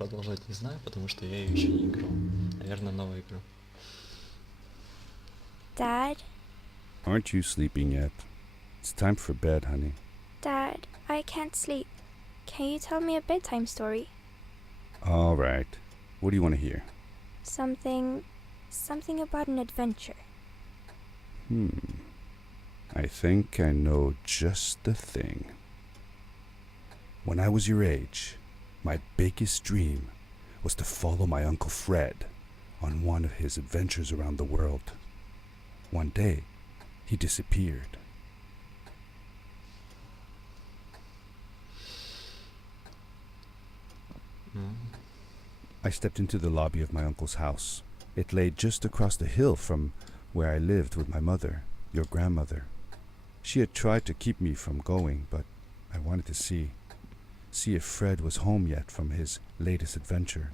продолжать не знаю, потому что я ее еще не играл. Наверное, новую игру. Dad? Aren't you sleeping yet? It's time for bed, honey. Dad, I can't sleep. Can you tell me a bedtime story? All right. What do you want to hear? Something about an adventure. I think I know just the thing. When I was your age, my biggest dream was to follow my Uncle Fred on one of his adventures around the world. One day, he disappeared. I stepped into the lobby of my uncle's house. It lay just across the hill from where I lived with my mother, your grandmother. She had tried to keep me from going, but I wanted to see if Fred was home yet from his latest adventure.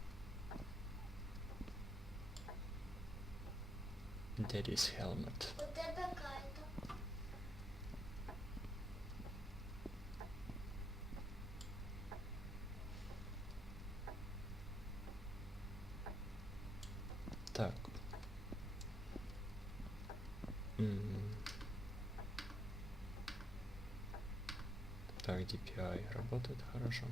Daddy's helmet. Так. Так, DPI работает хорошо.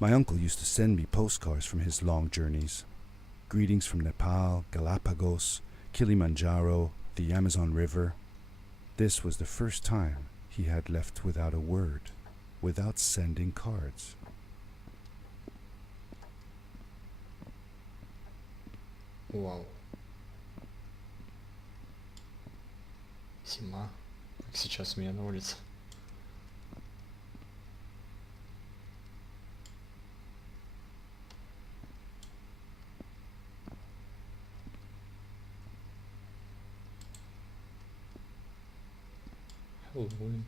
My uncle used to send me postcards from his long journeys. Greetings from Nepal, Galapagos, Kilimanjaro, the Amazon River. This was the first time he had left without a word, without sending cards. Вау. Зима. Как сейчас у меня на улице. Хэллоуин.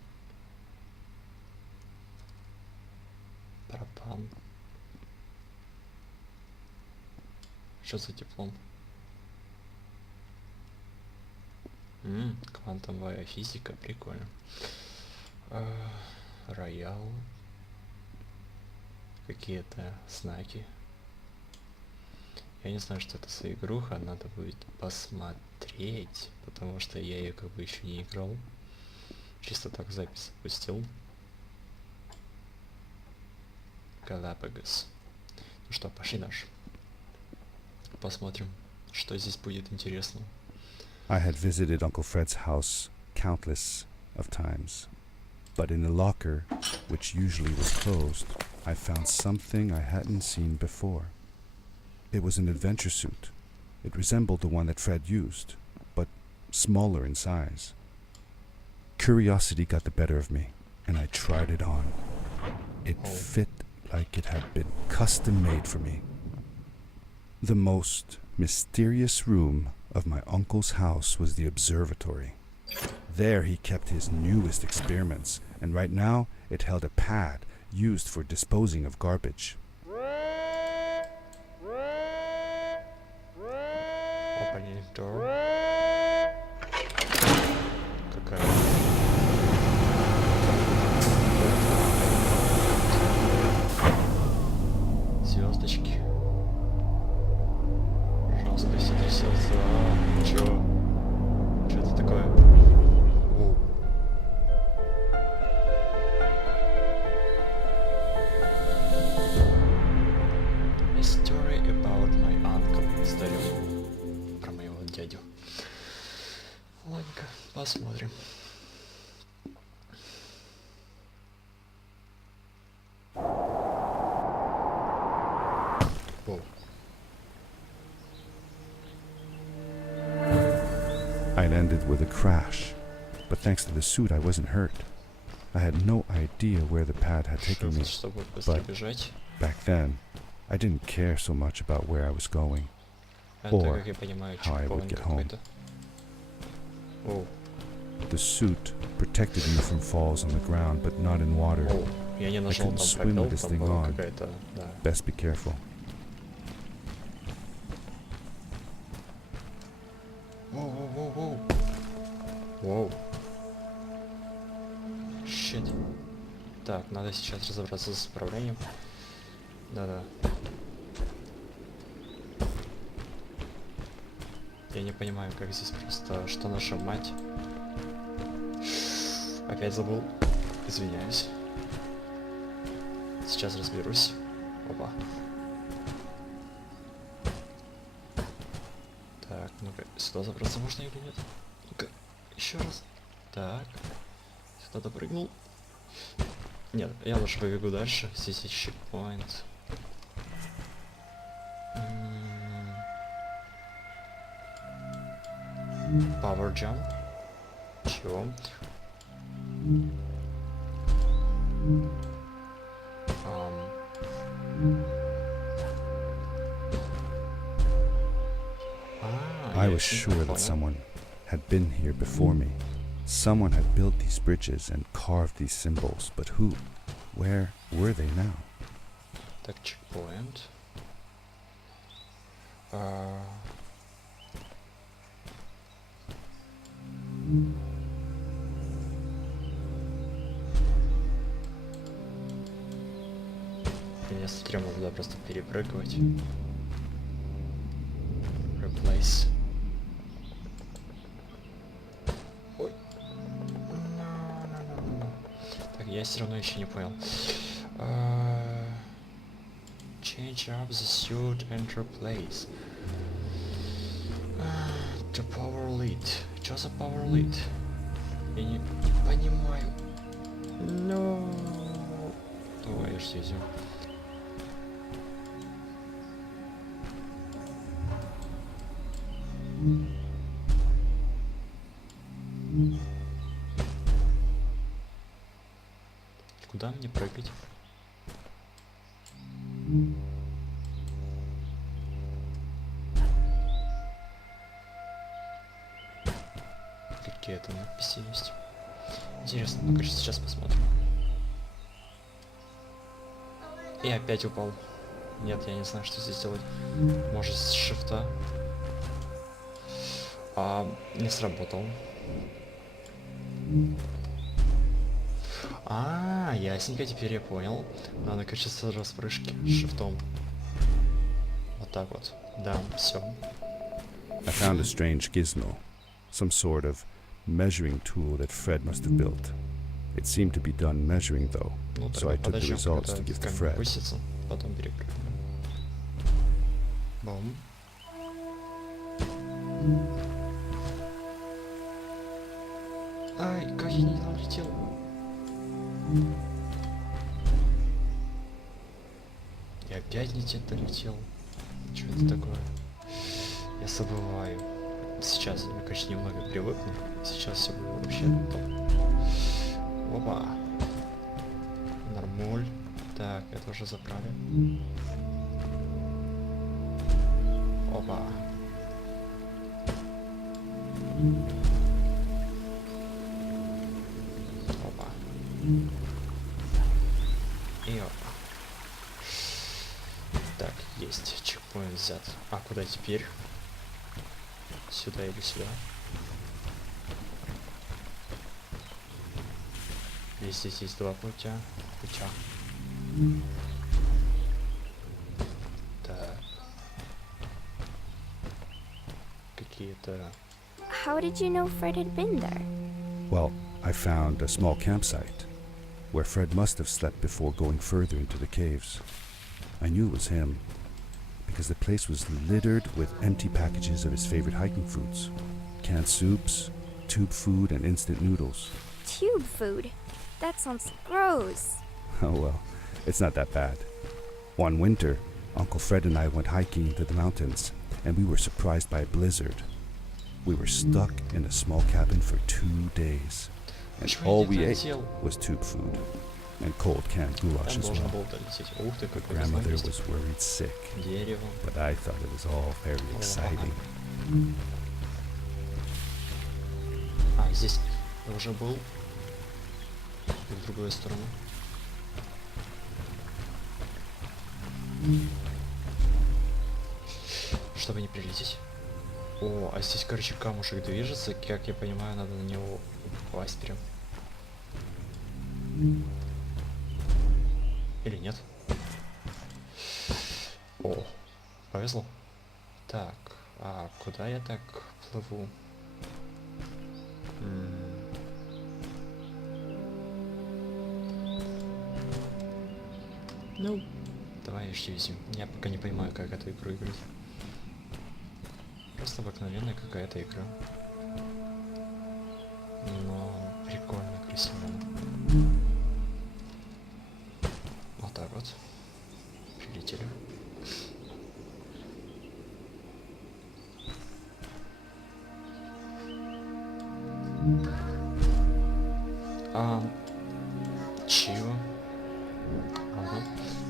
Пропан. Что за диплом? Квантовая физика, прикольно. Роял. Какие-то знаки. Я не знаю, что это за игруха, надо будет посмотреть, потому что я ее как бы еще не играл. Чисто так запись запустил. Galapagos. Ну что, пошли дальше. Посмотрим, что здесь будет интересно. I had visited Uncle Fred's house countless of times, but in the locker, which usually was closed, I found something I hadn't seen before. It was an adventure suit. It resembled the one that Fred used, but smaller in size. Curiosity got the better of me, and I tried it on. It fit like it had been custom made for me. The most mysterious room of my uncle's house was the observatory. There he kept his newest experiments, and right now it held a pad used for disposing of garbage. Opening door. Какая? Звездочки. Жестко сидишься за... Чё? Чё это такое? Воу. A story about my uncle. История про моего дядю. Ладненько, посмотрим. Воу. I landed with a crash, but thanks to the suit I wasn't hurt. I had no idea where the pad had taken me, Чтобы быстро but бежать. back then, I didn't care so much about where I was going. Это, Or как я понимаю, how I would чекпоинт get home. какой-то. Оу. The suit protected me from falls on the ground, but not in water. Оу. Я не нажал couldn't там swim пробел, with this там thing была on. какая-то... Да. Best be careful. Воу. Воу. Shit. Так, надо сейчас разобраться с управлением. Да-да. Я не понимаю, как здесь просто что нажимать. Опять забыл. Извиняюсь. Сейчас разберусь. Опа. Так, ну-ка, сюда забраться можно или нет? Ну-ка, еще раз. Так. Сюда допрыгнул. Нет, я лучше побегу дальше. Здесь есть чекпоинт. Power jump. Чего? I was sure that someone had been here before me. Someone had built these bridges and carved these symbols, but who? Where were they now? Так, чекпоинт. Мне стрёмно туда просто перепрыгивать. Replace. Ой. No. Так, я все равно еще не понял. Change up the suit and replace. To power lead. Что за power lead? Я не понимаю. No. Давай, что идем. Куда мне прыгать? Какие-то надписи есть. Интересно, ну-ка сейчас посмотрим. И опять упал. Нет, я не знаю, что здесь делать. Может, с шифта. Не сработал. Ясненько, теперь я понял. Надо качаться распрыжки шифтом. Вот так вот. Да, все. I found a strange gizmo, some sort of measuring tool that Fred must have built. It seemed to be done measuring though, Ну, so I took the results to give to Fred. Высится, потом перепрыгнем. Бум. Ай, как я не долетел. Я опять не те долетел. Что это такое? Я забываю. Сейчас я, конечно, немного привыкну. Сейчас все будет вообще топ. Опа. Нормуль. Так, это уже заправим. Опа. Опа. И опа. Так, есть. Чекпоинт взят. А куда теперь? Сюда или сюда? Здесь есть два путя. Так. Какие-то... How did you know Fred had been there? Well, I found a small campsite where Fred must have slept before going further into the caves. I knew it was him because the place was littered with empty packages of his favorite hiking foods. Canned soups, tube food, and instant noodles. Tube food? That sounds gross. Oh well, it's not that bad. One winter, Uncle Fred and I went hiking into the mountains, and we were surprised by a blizzard. We were stuck in a small cabin for 2 days, and all we ate was tube food and cold canned goulash as well. Grandmother was worried sick, but I thought it was all very exciting. Здесь я уже был. И в другую сторону. Чтобы не прилететь. О, а здесь, короче, камушек движется. Как я понимаю, надо на него упасть прям. Или нет? О, повезло. Так, а куда я так плыву? Ну, давай ищите. Я пока не понимаю, как эту игру играть. Просто обыкновенная какая-то игра. Но прикольно, красиво. Вот так вот. Прилетели. Чего? Ага.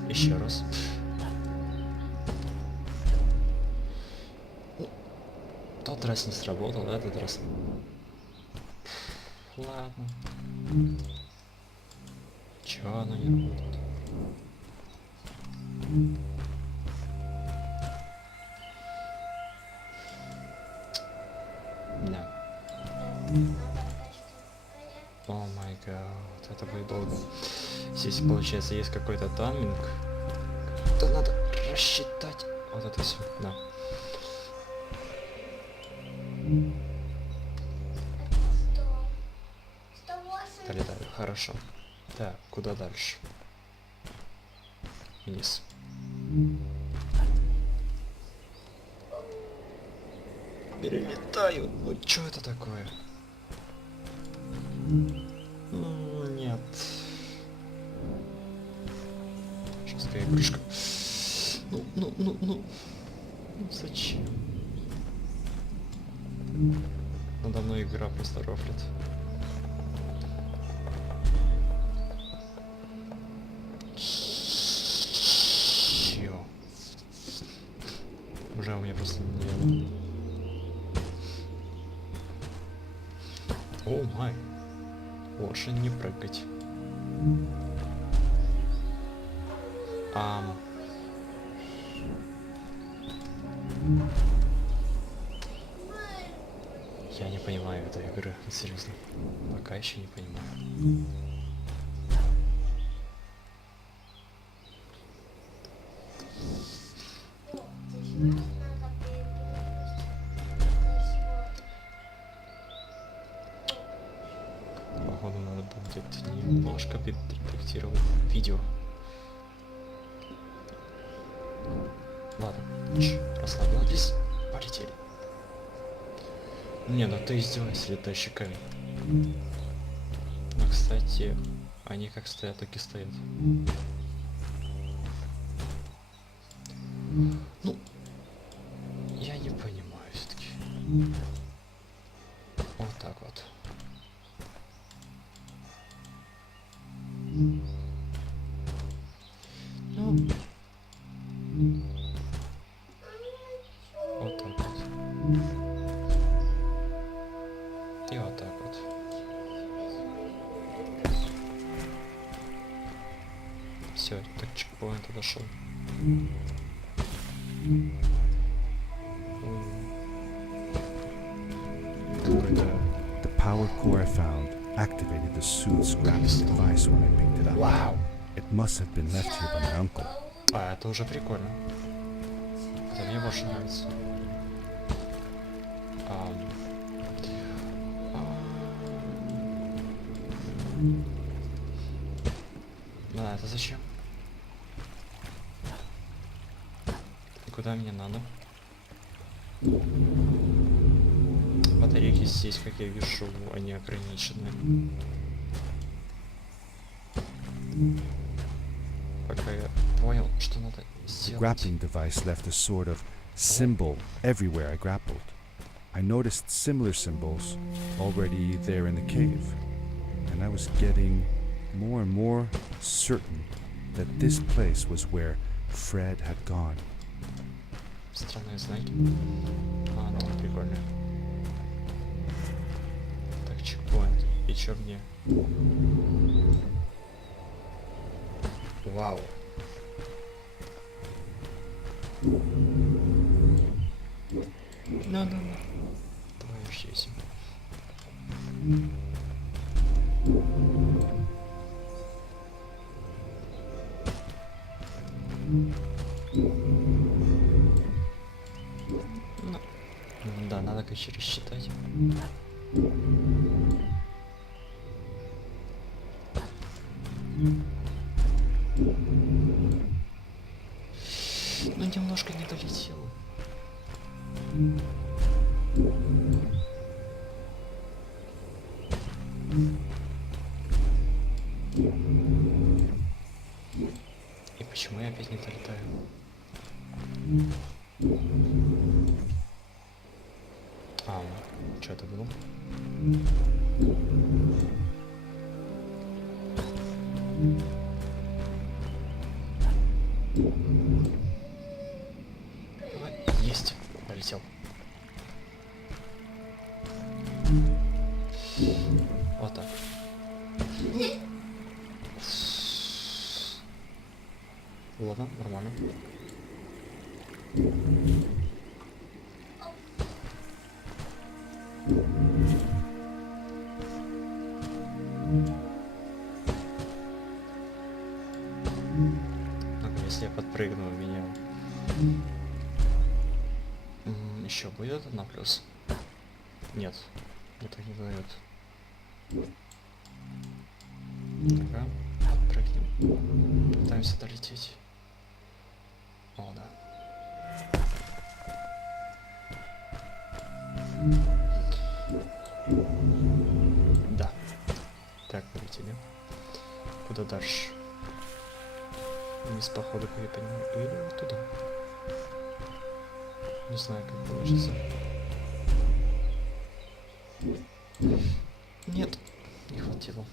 Еще раз. Тот раз не сработал, этот раз. Ладно. Чего оно не работает? Да. О май гад, это будет долго. Здесь, получается, есть какой-то тайминг. То надо рассчитать. Вот это все, да. Долетаю, хорошо. Так, куда дальше? Вниз. Перелетаю. Ну что это такое? Нет. Жесткая игрушка. Ну. Зачем? Надо мной игра просто рофлит. Чё? Уже у меня просто не... О май. Лучше не прыгать. Я не понимаю этой игры, серьезно. Пока еще не понимаю. Походу надо будет немножко подредактировать видео. Ладно, расслабились, полетели. Не, ну ты издевайся, летающий камень. Но, кстати, они как стоят, так и стоят. Ну, я не понимаю все-таки. Вот так вот. Ну, вот так вот. И вот так вот. Все, так чекпоинт дошел. The power core I found activated the suit's grabbing device when I picked it up. Wow. It must have been left here by my uncle. А, это уже прикольно. Это мне больше нравится. Да, это зачем? И куда мне надо? Батарейки здесь, как я вижу, они ограничены. Пока я понял, что надо The сделать. grappling device left a sort of symbol everywhere I grappled. I noticed similar symbols already there in the cave, and I was getting more and more certain that this place was where Fred had gone. Странные знаки. А, ну прикольно. Так, чекпоинт. И чё мне? Вау. Ну. Давай ищись. Ну, да, надо, короче, рассчитать. Ну, немножко не долетел. И почему я опять не долетаю? Что это было? Есть, долетел. Вот так. Ладно, нормально. Если я подпрыгну, меня еще будет одна плюс? Нет, мне так не дает. Ага, подпрыгнем. Пытаемся долететь. О, да. Да. Так, полетели. Куда дальше? Вниз, походу, как я понимаю. Или вот туда. Не знаю, как получится. Нет, не хватило.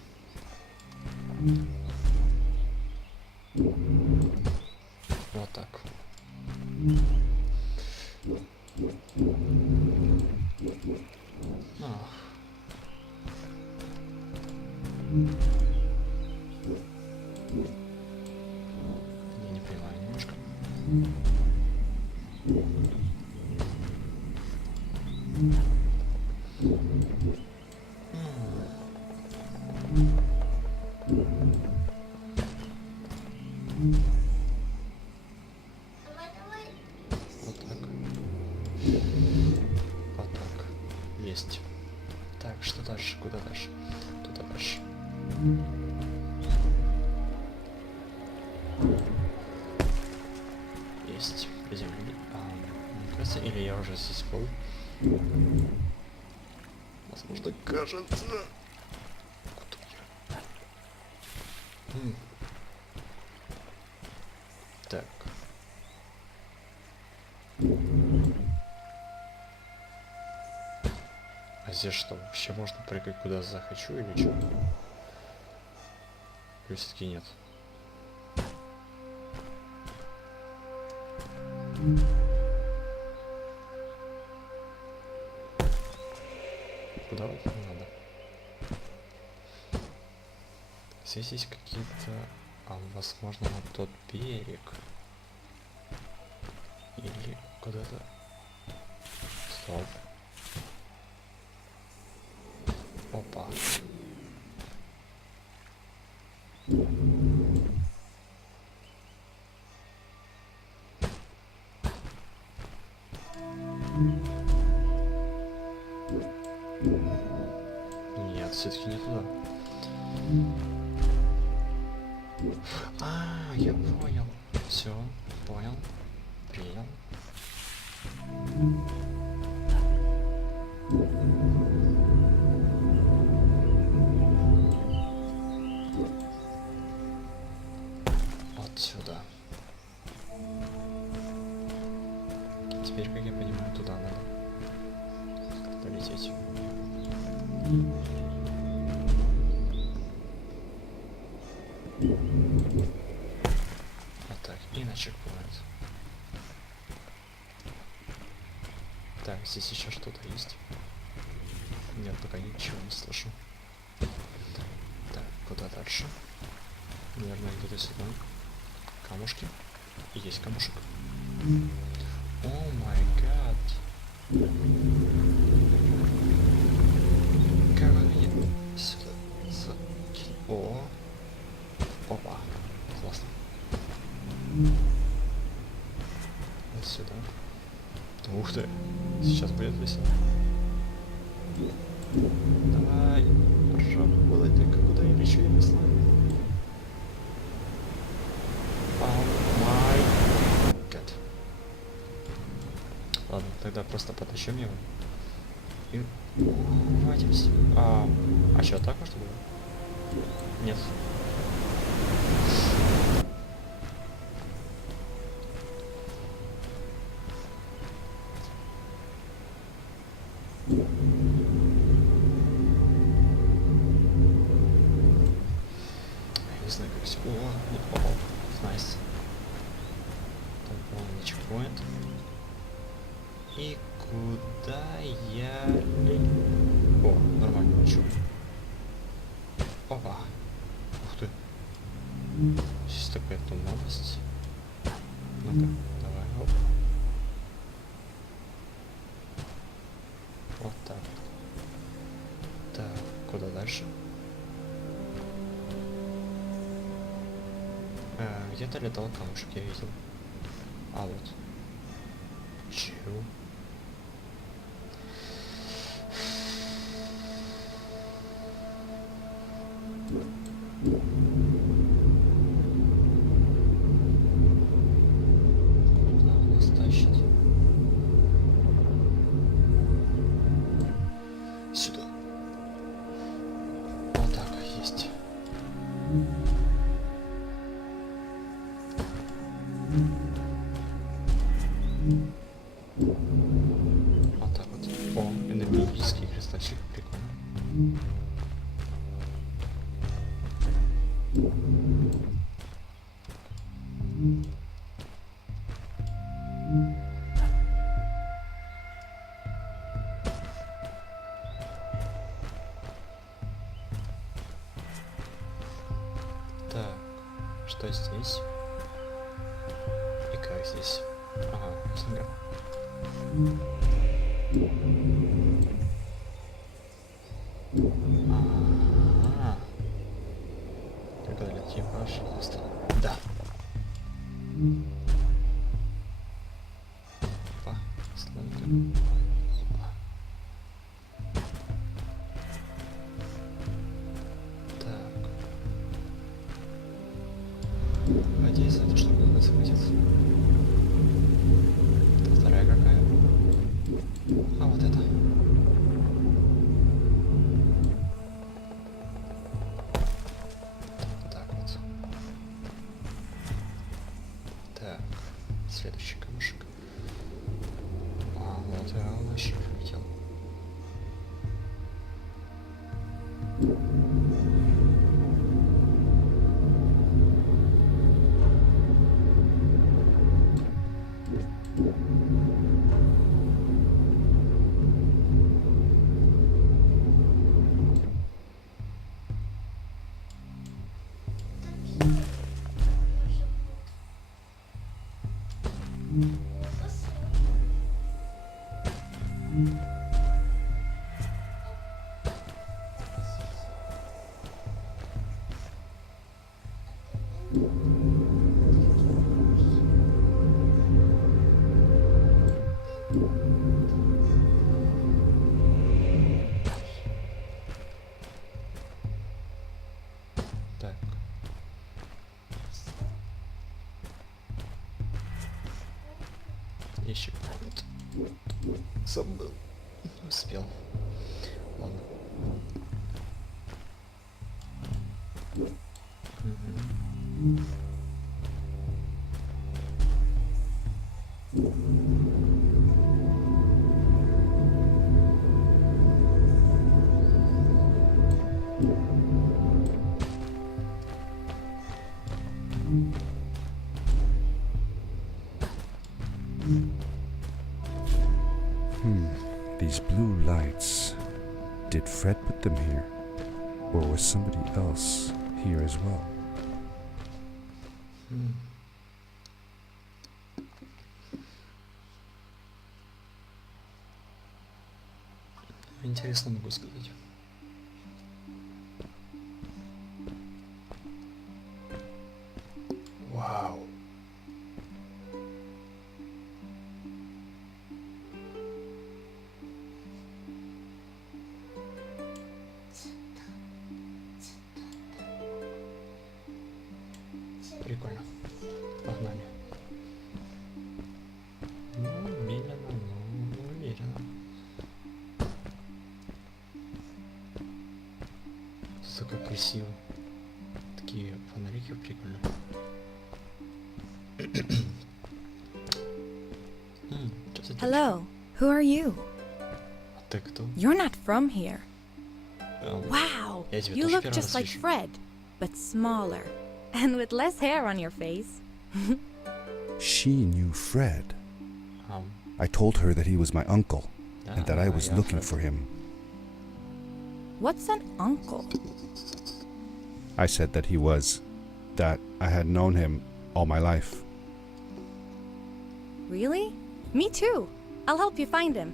Вот так. Я не понимаю немножко. Вот так. Вот так. Есть. Так, что дальше? Куда дальше? Туда дальше. Есть. Приземлили. Мне кажется, или я уже здесь был. Возможно, кажется. Куда я? Так. А здесь что, вообще можно прыгать куда захочу или что? Или все-таки нет? Куда вот надо? Здесь есть какие-то... возможно, на тот берег. Или куда-то... Стоп. Опа. Нет, все-таки не туда. Я понял. Все, понял. Принял. Вот сюда. Теперь, как я понимаю, туда надо полететь. Вот так, и на чекпоинт. Так, здесь еще что-то есть. Нет, пока ничего не слышу. Так, куда дальше? Наверное, где-то сюда. Камушки. И есть камушек. О май гад. Как он меня сюда закинул? О. Опа. Классно. Сейчас будет весело. Давай. Было только куда я лечу, я не знаю. Май гад. Ладно, тогда просто потащим его. И хватимся. А что, так можно было? Нет. Я не знаю, как все. О, не попал. Найс. Так, полный чекпоинт. И куда я... О, нормально, лечу. Опа. Ух ты. Здесь такая туманность. Ну-ка, давай, оп. Вот так. Так, куда дальше? Где-то летал камушек, я видел. А вот. Чего? Куда он нас тащит? Сюда. Вот так, есть. Вот так вот. О, энергетический кристальчик, прикольно. Так, что здесь? И как здесь? Ага, снега. Ага. Только летим, пожалуйста. Да. Опа, слонка. Так. Надеюсь, это что надо схватиться. Это вторая какая? А вот это. Так вот. Так. Следующий камушек. А, вот я вообще видел. Так. Еще вот. Забыл. Не успел. Ладно. Мгм. These blue lights. Did Fred put them here? Or was somebody else here as well? Интересно могу сказать. Вау. Прикольно. Погнали. Ну, медленно, но уверенно. Все такое красиво. Такие фонарики прикольно. Что за девочка? Hello, who are you? А ты кто? You're not from here. Wow, Wow, я тебя you тоже look первый раз just like вижу. Fred, but smaller, and with less hair on your face. She knew Fred. Ам, I told her that he was my uncle да, and that I was я looking Фред. for him. What's an uncle? I said that he was, that I had known him all my life. Really? Me too. I'll help you find him.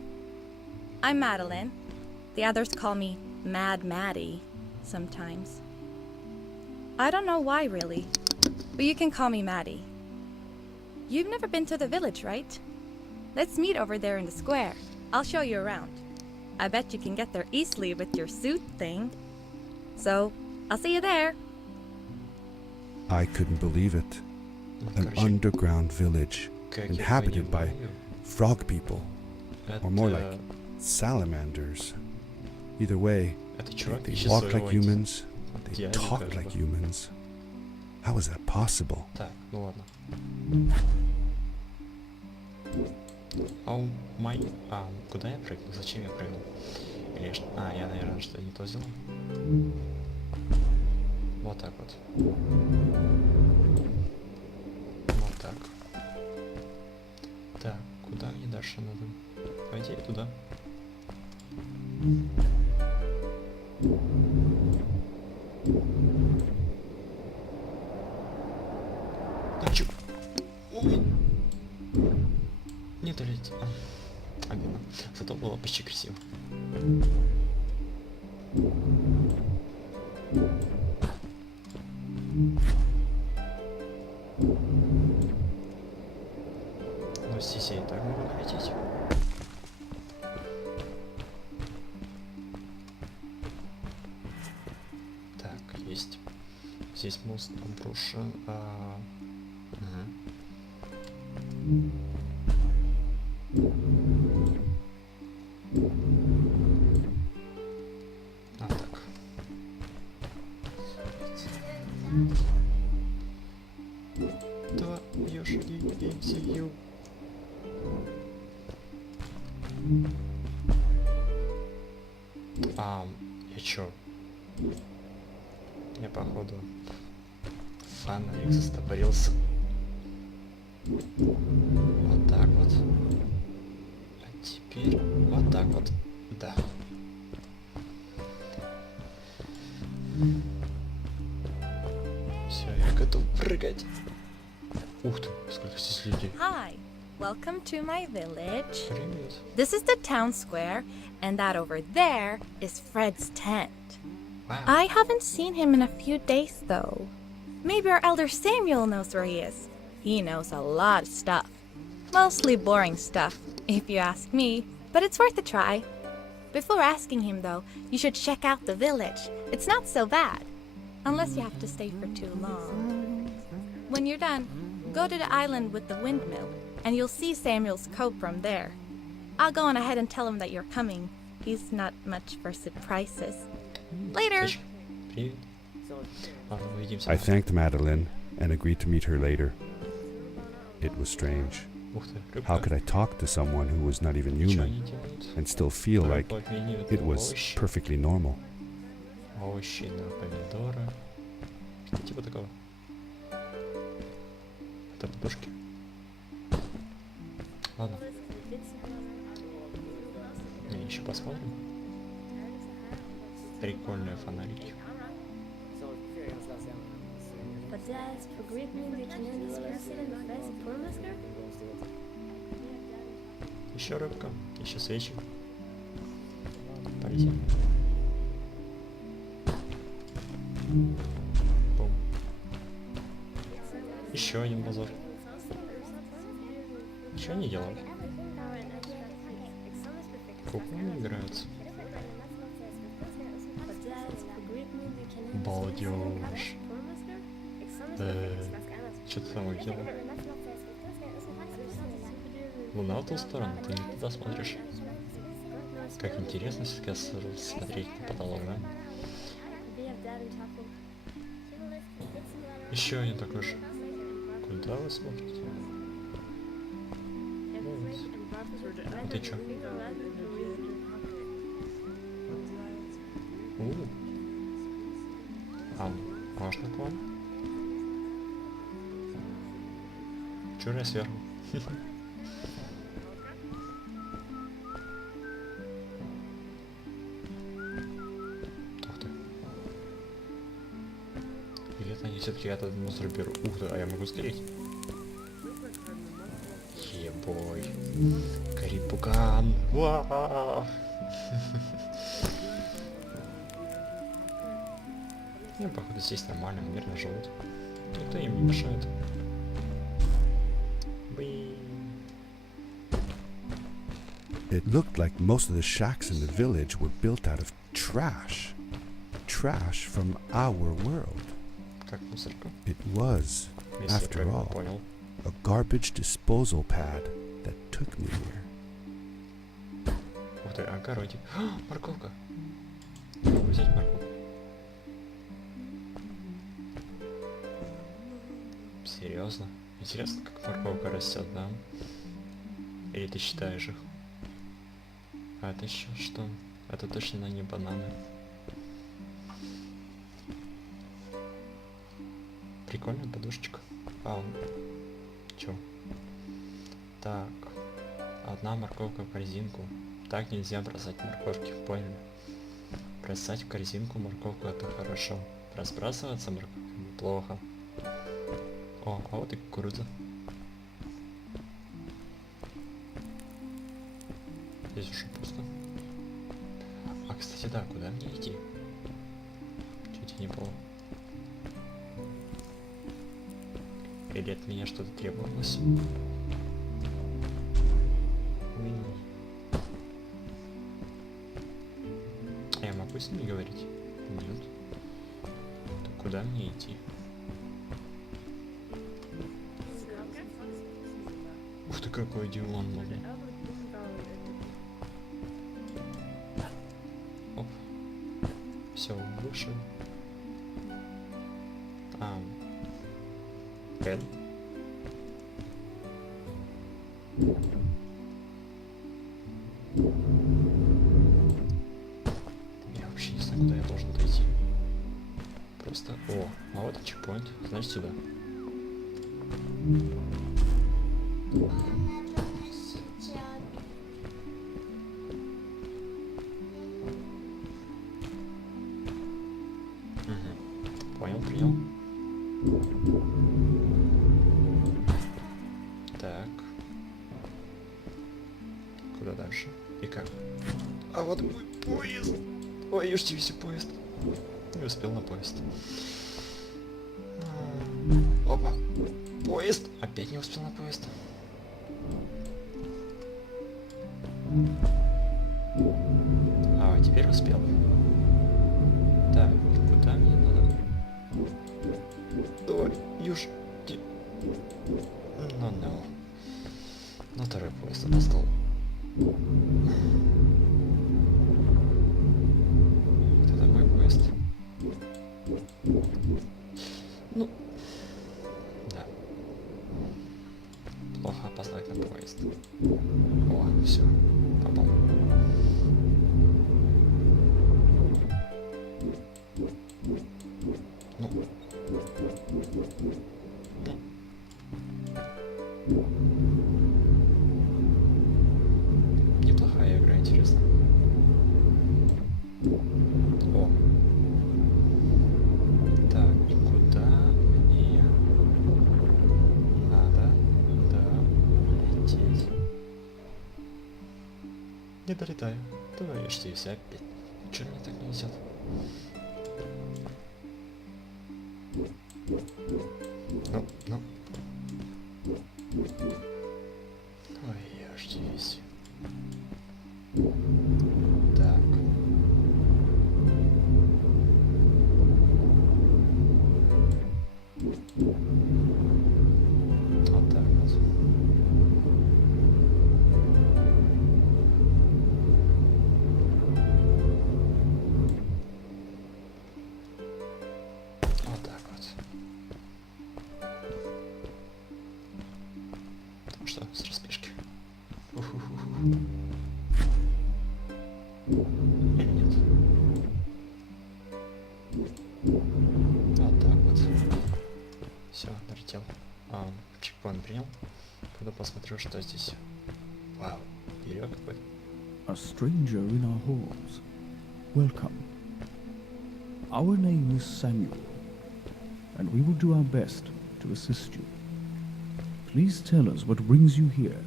I'm Madeline. The others call me Mad Maddie sometimes. I don't know why, really, but you can call me Maddie. You've never been to the village, right? Let's meet over there in the square. I'll show you around. I bet you can get there easily with your suit thing. So, I'll see you there. I couldn't believe it. Ну, An короче, underground village как я inhabited by понимаю, frog people, or more это- like salamanders. Either way, это чувак they ищет walk своего like humans, they дядю, talk кажется. like humans. How is that possible? Так, ну ладно. Куда я прыгнул? Зачем я прыгнул? Или я, наверное, что-то не то сделал. Вот так вот. Вот так. Так, куда мне дальше надо? По идее, туда. Да чё? Ой. Не долетел. Обидно. Зато было почти красиво. Но здесь я и так могу долететь. Так, есть. Здесь мост обрушен. Так. Твою ж дивизию. Я чё? Я походу фонарик застопорился. Вот так вот. А теперь вот так вот. Да. Все, я готов прыгать. Ух ты, сколько здесь людей. Hi, welcome to my village. Привет. This is the town square, and that over there is Fred's tent. Вау. I haven't seen him in a few days, though. Maybe our elder Samuel knows where he is. He knows a lot of stuff. Mostly boring stuff, if you ask me, but it's worth a try. Before asking him, though, you should check out the village. It's not so bad, unless you have to stay for too long. When you're done, go to the island with the windmill, and you'll see Samuel's coat from there. I'll go on ahead and tell him that you're coming. He's not much for surprises. Later. Точка. Привет. Ладно, увидимся. I thanked Madeline and agreed to meet her later. It was strange. Ух ты, рыбка. How could I talk to someone who was not even Ничего human не делают. and still feel like Рыба обменивает it на was овощи. perfectly normal? Овощи на помидоры. Типа такого. Это подушки. Ладно. Еще посмотрим. Прикольные фонарики. Еще рыбка, еще свечи. Полетим. Бум. Еще один базар. Что они делают? Куклами играются. Балдеж. Что ты там увидела? Луна в ту сторону, ты не туда смотришь. Как интересно все-таки смотреть на потолок, да? Еще один такой же. Куда вы смотрите? А ты чё? А можно к вам? Чё я сверху? Ух ты. Или это они все-таки этот мусор берут? Ух ты, а я могу сгореть? Ебой. Горит пукан. Вау. Ну, походу, здесь нормально, мирно живут. Никто им не мешает. It looked like most of the shacks in the village were built out of trash. Trash from our world. Как мусорка? It was, Если я after правильно all, понял. a garbage disposal pad that took me here. Ух ты, огородик. А, морковка. Могу взять морковку. Серьезно? Интересно, как морковка растет, да? Или ты считаешь их? А это еще что? Это точно не бананы. Прикольная подушечка. А, чё? Так. Одна морковка в корзинку. Так нельзя бросать морковки, поняли? Бросать в корзинку морковку это хорошо. Разбрасываться морковками плохо. О, а вот и кукуруза. Здесь уже пусто. А, кстати, да, куда мне идти? Чуть не было. Или от меня что-то требовалось? А я могу с ними говорить? Нет. Так куда мне идти? Ух ты, какой Дилан модный. Оп. Все, выше. Эн. Я вообще не знаю, куда я должен дойти. Просто... О, а вот и чекпоинт. Значит, сюда. Понял, принял. Так. Куда дальше? И как? А вот мой поезд. Ой, ешь тебе поезд. Не успел на поезд. Опа. Поезд. Опять не успел на поезд. А, теперь успел. Так, куда мне надо? Давай, юж. Ну. На второй поезд отостал. Вот это мой поезд. Ну, да. Плохо опоздать на поезд. О, все, попал. Ну. Неплохая игра, интересно. О. Так, и куда мне надо долететь? Не долетаю. Давай, что если опять. Чё мне так не везет? Ну. Ой, я ж здесь. Так. Или нет? Вот так вот. Все, долетел. Чекпоинт принял. Пойду посмотрю, что здесь. Вау, берег какой. A stranger in our halls. Welcome. Our name is Samuel, and we will do our best to assist you. Please tell us what brings you here.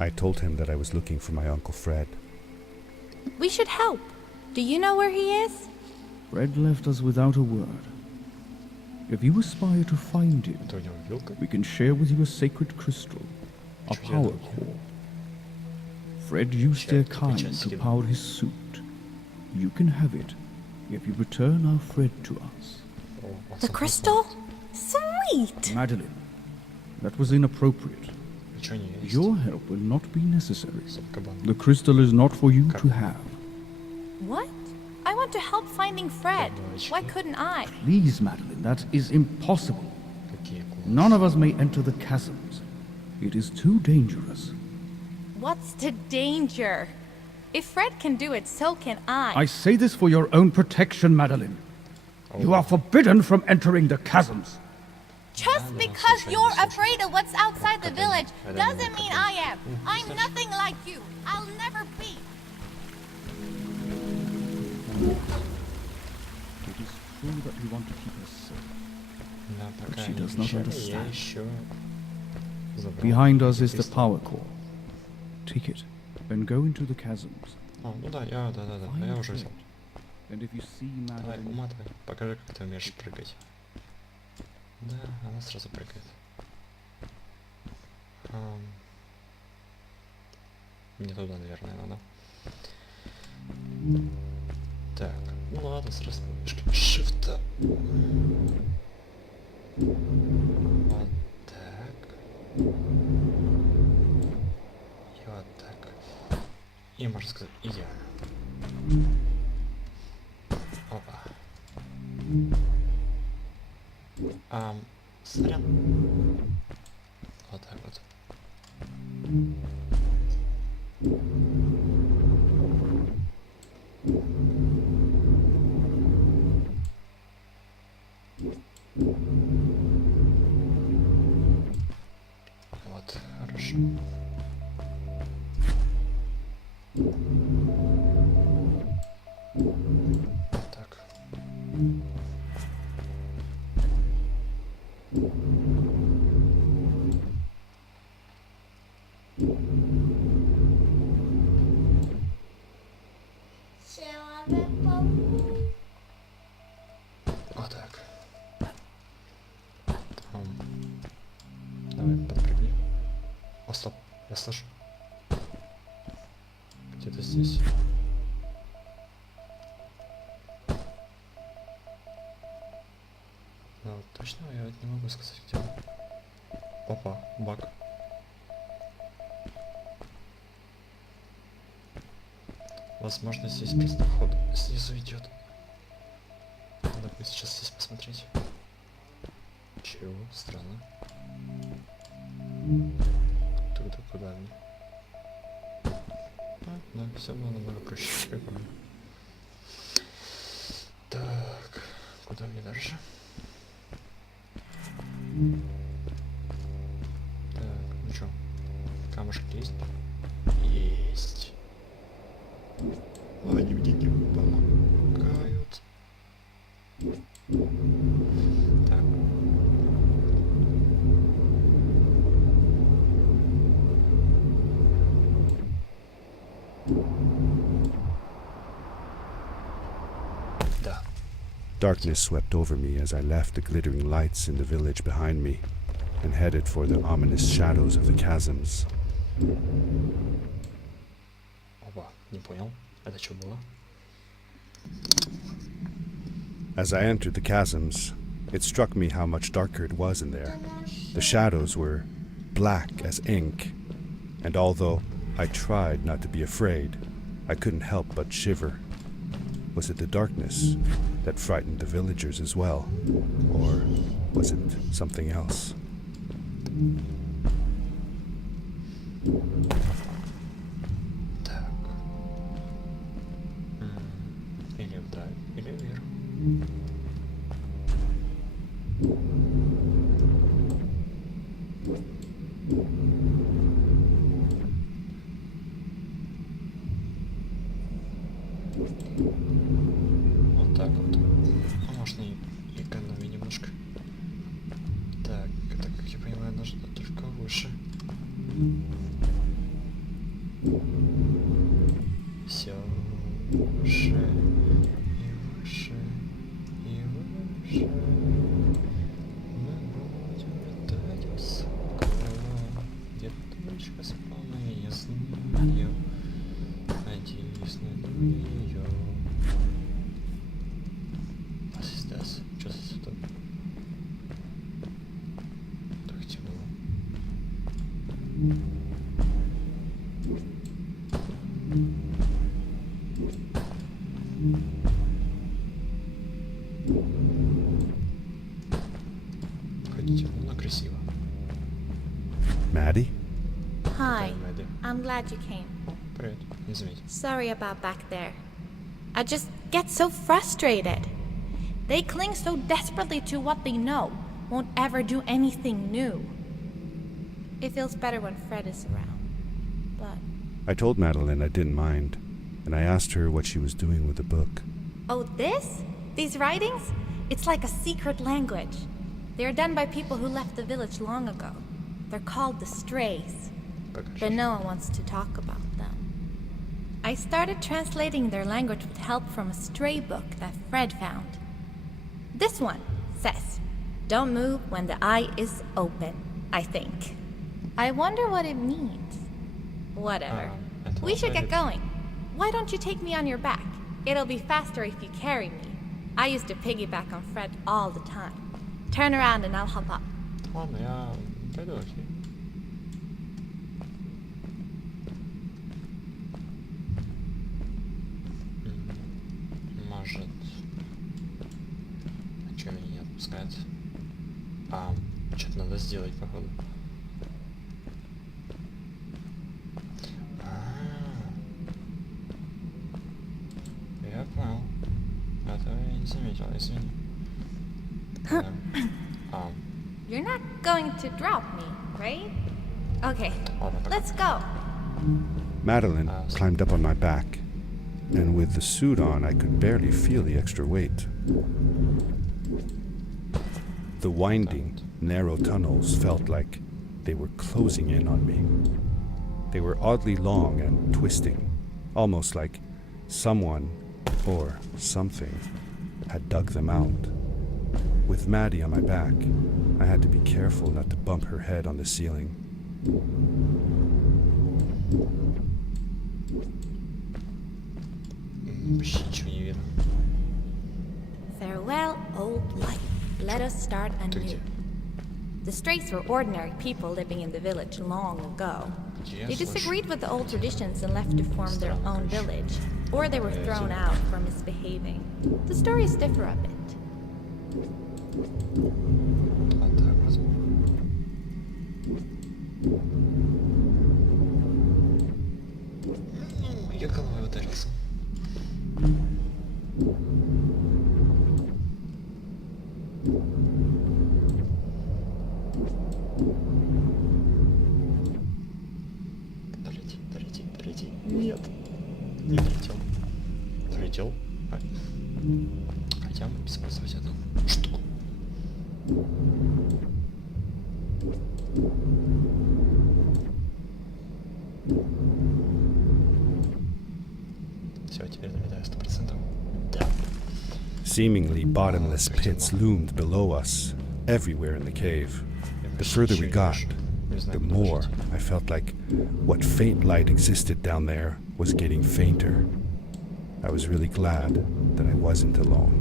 I told him that I was looking for my Uncle Fred. We should help. Do you know where he is? Fred left us without a word. If you aspire to find him, Это у него вилка? we can share with you a sacred crystal, a Чё я power думаю? core. Fred used their Чё, kind сейчас to скину. power his suit. You can have it if you return our Fred to us. О, вот The сам crystal? посмотрит. Sweet! Madeline, that was inappropriate. Ничего не есть. Your help will not be necessary. Суп-кабан. The crystal is not for you Как? to have. What? I want to help finding Fred. Девочки. Why couldn't I? Please, Madeline, that is impossible. Какие классы. None of us may enter the chasms. It is too dangerous. What's the danger? If Fred can do it, so can I. I say this for your own protection, Madeline. You are forbidden from entering the chasms. Just because you're afraid of what's outside the village doesn't mean I am. I'm nothing like you. I'll never be. It is true that we want to keep her safe. Да, пока she они does not кричали, я understand. еще забрал. Behind us is the Крystal. power core. Take it and go into the chasms. А, ну да, я Find уже Fred. взял. And if you see Давай, Madeline, уматывай. Покажи, как ты умеешь прыгать. Да, она сразу прыгает. Не туда, наверное, надо. Так, ну ладно, сразу мышкой шифта. Вот так. И вот так. И можно сказать, и я. Опа. Сорян. Вот так вот. Вот, хорошо. Вот так. Вот так. Давай, подпрыгни. О, стоп, я слышу. Где-то здесь. Ну, точно я не могу сказать, где он. Опа, баг. Возможно, здесь просто ход снизу идет. Надо будет сейчас здесь посмотреть. Чего? Странно. Тогда куда мне? Да, все было намного проще, как я помню. Так, куда мне дальше? Так, ну чё, камушек есть? Есть. Они мне не помогают. Так. Да. Darkness swept over me as I left the glittering lights in the village behind me and headed for the ominous shadows of the chasms. Опа, не понял. Это что было? As I entered the chasms, it struck me how much darker it was in there. The shadows were black as ink, and although I tried not to be afraid, I couldn't help but shiver. Was it the darkness that frightened the villagers as well? Or was it something else? Так. Вот так вот. А можно и экономить немножко. Так, это, как я понимаю, нужно только выше. Все выше и выше и выше. Мы будем летать высоко, где точка спавна, я знаю. Надеюсь, найду ее. Was ist das? Что за тут? Так темно. Хоть темно, но красиво. Maddie? Hi. Какая Мэдди? I'm glad you came. Привет, не заметил. Sorry about back there. I just get so frustrated. They cling so desperately to what they know, won't ever do anything new. It feels better when Fred is around, but... I told Madeline I didn't mind, and I asked her what she was doing with the book. Oh, this? These writings? It's like a secret language. They are done by people who left the village long ago. They're called the Strays, but Покажи. no one wants to talk about them. I started translating their language with help from a stray book that Fred found. This one says, "Don't move when the eye is open," I think. I wonder what it means. Whatever. это We should get алфавит. going. Why don't you take me on your back? It'll be faster if you carry me. I used to piggyback on Fred all the time. Turn around and I'll hop up. Ладно, я пойду, окей. Может... А чё меня не отпускает? Что-то надо сделать, походу. Я понял. Этого я не заметил, извини. You're not going to drop me, right? Okay, Ладно, пока. let's go. Madeline climbed up on my back, and with the suit on, I could barely feel the extra weight. The winding, narrow tunnels felt like they were closing in on me. They were oddly long and twisting, almost like someone or something had dug them out. With Maddie on my back, I had to be careful not to bump her head on the ceiling. Вообще ничего не видно. Farewell, old life. Let us start Ты anew. где? The Strays were ordinary people living in the village long ago. Где They я слышу? disagreed with the old traditions and left to form their own village, or they were thrown out for misbehaving. The stories differ a bit. А так вот. Я головой ударился. Долети, долети, долети. Нет. Не долетел. Долетел. Хотя бы использовать одну штуку. Все, теперь долетаю 100%. Да. Seemingly bottomless pits loomed below us, everywhere in the cave. The further we got, the more I felt like what faint light existed down there was getting fainter. I was really glad that I wasn't alone.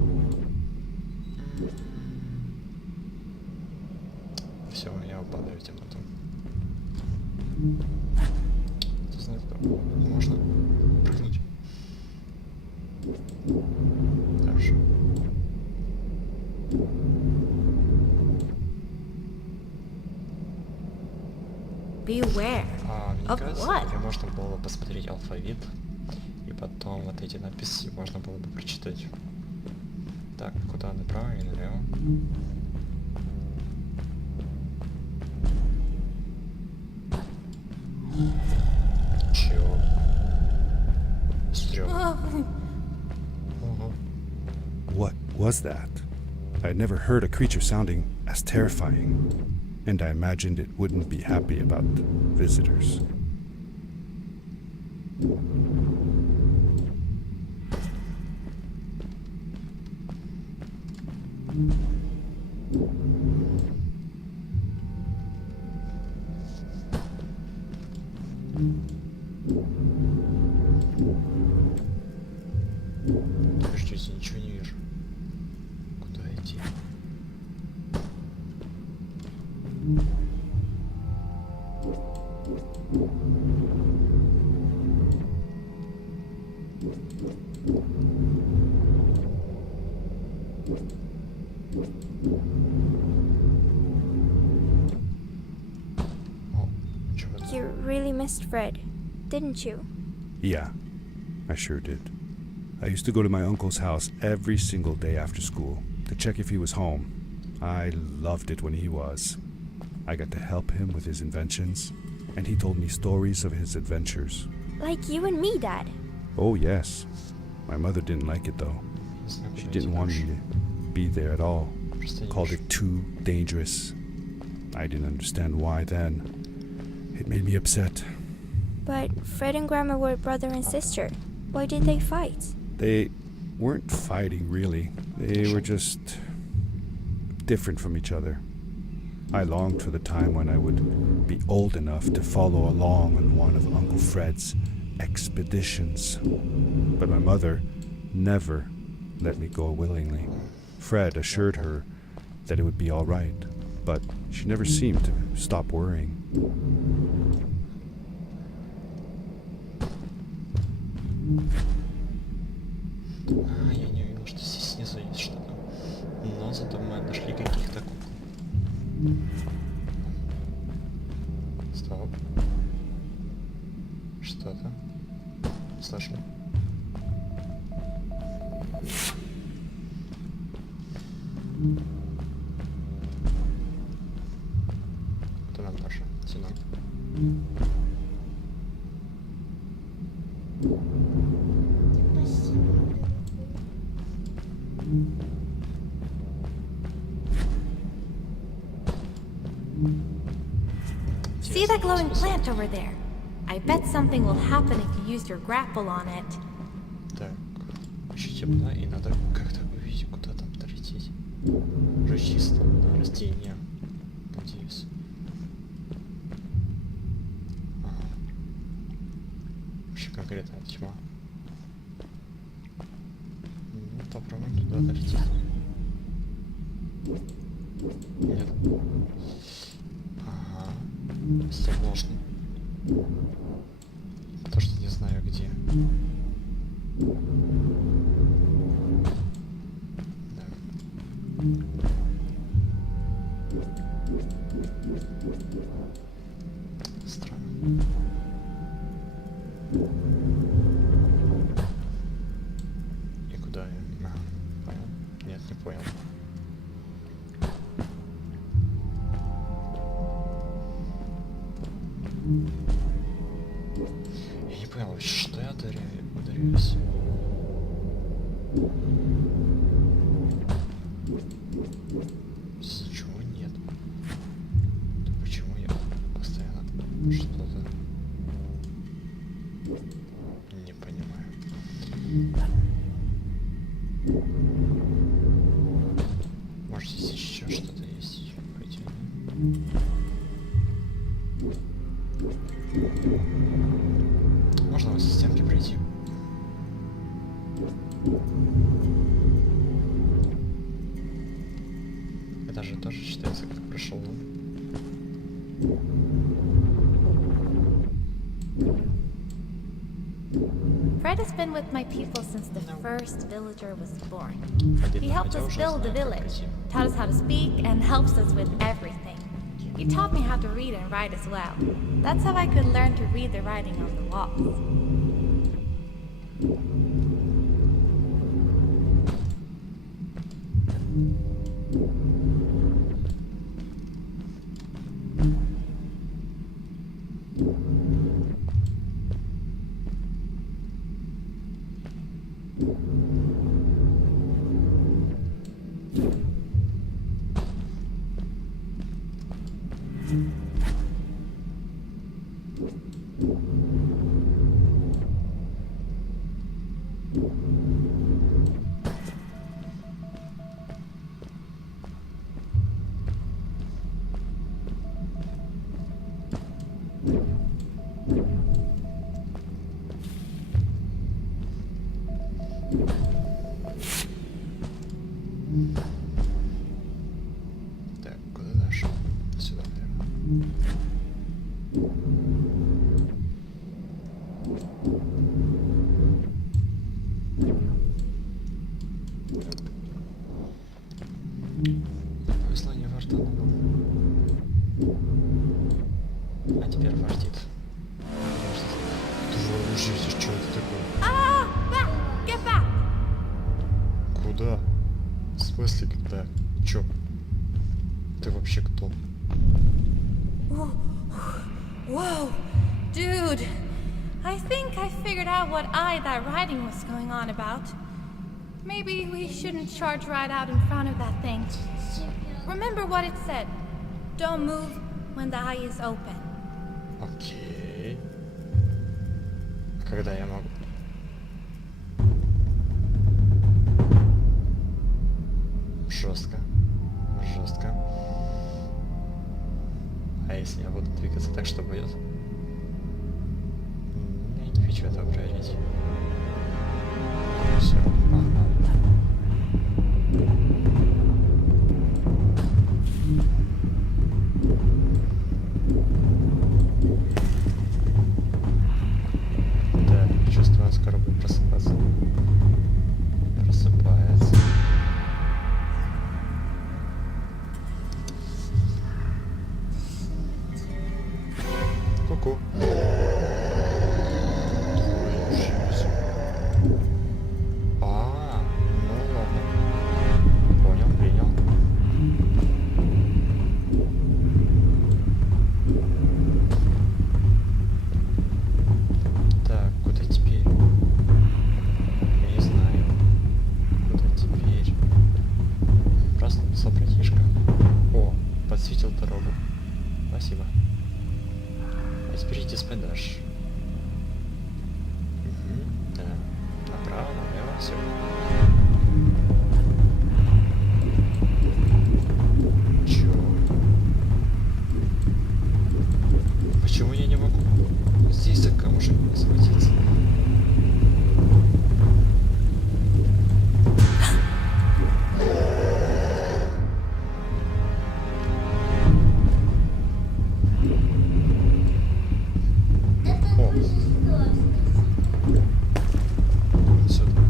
Все, я упадаю в темноту. Ты знаешь, что можно прыгнуть. Хорошо. Beware. Мне Of кажется, what? где можно было посмотреть алфавит, и потом вот эти надписи можно было бы прочитать. Так, куда направо или налево? Чего? Стрём. Ого. What was that? I had never heard a creature sounding as terrifying, and I imagined it wouldn't be happy about visitors. Подождите, ничего не вижу. Куда идти? О, чего это? You really missed Fred, didn't you? Yeah, I sure did. I used to go to my uncle's house every single day after school to check if he was home. I loved it when he was. I got to help him with his inventions, and he told me stories of his adventures. Like you and me, Dad. Oh, yes. My mother didn't like it, though. Не знаю, She куда идти didn't want me дальше. to be there at all. Просто не Called вижу. it too dangerous. I didn't understand why then. It made me upset. But Fred and Grandma were brother and sister. Why did they fight? They weren't fighting, really. They were just different from each other. I longed for the time when I would be old enough to follow along on one of Uncle Fred's expeditions. But my mother never let me go willingly. Fred assured her that it would be all right, but she never seemed to stop worrying. Я не увидел, что здесь снизу есть что-то. Но зато мы нашли каких-то кукол. Стоп. Что-то. Слышу. Куда нам дальше? Сюда. See that glowing plant over there? I bet something will happen if you use your grapple on it. Так, еще темно, и надо как-то увидеть, куда там долететь. Уже чисто на растения, надеюсь. Ага. Вообще конкретная тьма. Ну, попробуем туда долететь. Нет. Ага. Сложно. Потому что не знаю где. Да. Странно. И куда я? Ага, понял? Нет, не понял. Я не понял, что я ударяюсь. Здесь ничего нет. То почему я постоянно что-то не понимаю. Может, здесь еще что-то есть? Хотя можно вот со стенки пройти. Это же тоже считается как прошел. Fred has been with my people since the first villager was born. Один He helped us build the village, taught us how to speak, and helps us with everything. He taught me how to read and write as well. That's how I could learn to read the writing on the walls. Так, куда дальше? Сюда, наверное. Повезло, не вартануло. А теперь вартит. Твою жизнь, что это такое? Ah! Back! Get back! Куда? В смысле, когда? Чё? Ты вообще кто? Whoa! Dude! I think I figured out what eye that writing was going on about. Maybe we shouldn't charge right out in front of that thing. Remember what it said. Don't move when the eye is open. Окей. А когда я могу? Жестко. Жестко. А если я буду двигаться так, что будет? Я не хочу этого проверить. Все, погнали. Да, чувствую, он скоро будет просыпаться. Просыпается. Ку-ку. Твою жизнь. Ну ладно. Понял, принял. Так, куда теперь? Я не знаю. Куда теперь? Проснулся, братишка. О, подсветил дорогу. Спасибо. А теперь иди спать дальше. Да. Направо, налево, все. Чё? Почему я не могу здесь за камушек не схватиться? О! Сюда.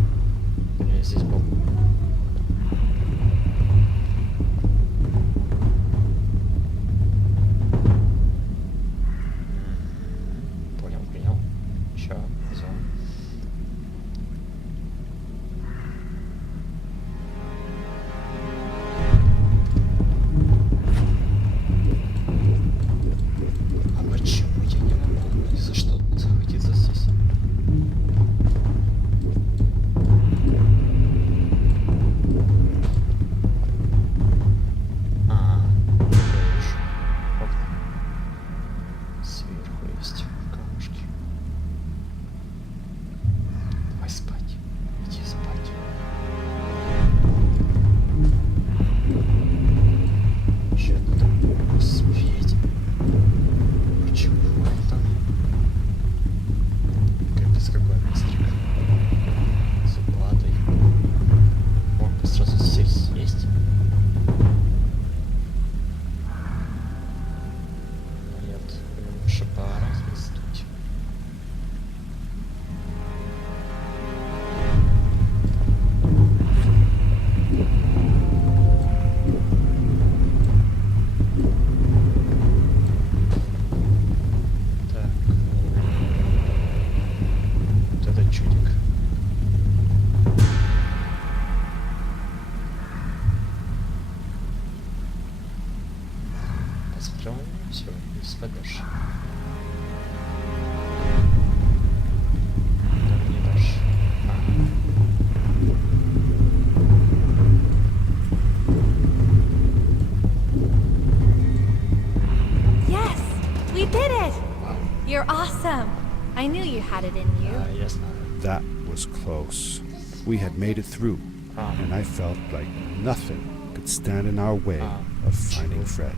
We did it! А, You're awesome! I knew you had it in you. я знаю. That was close. We had made it through, А, and I felt like nothing could stand in our way of finding Fred.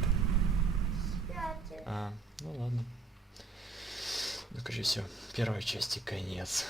ну ладно. Ну, короче, все. Первой части конец.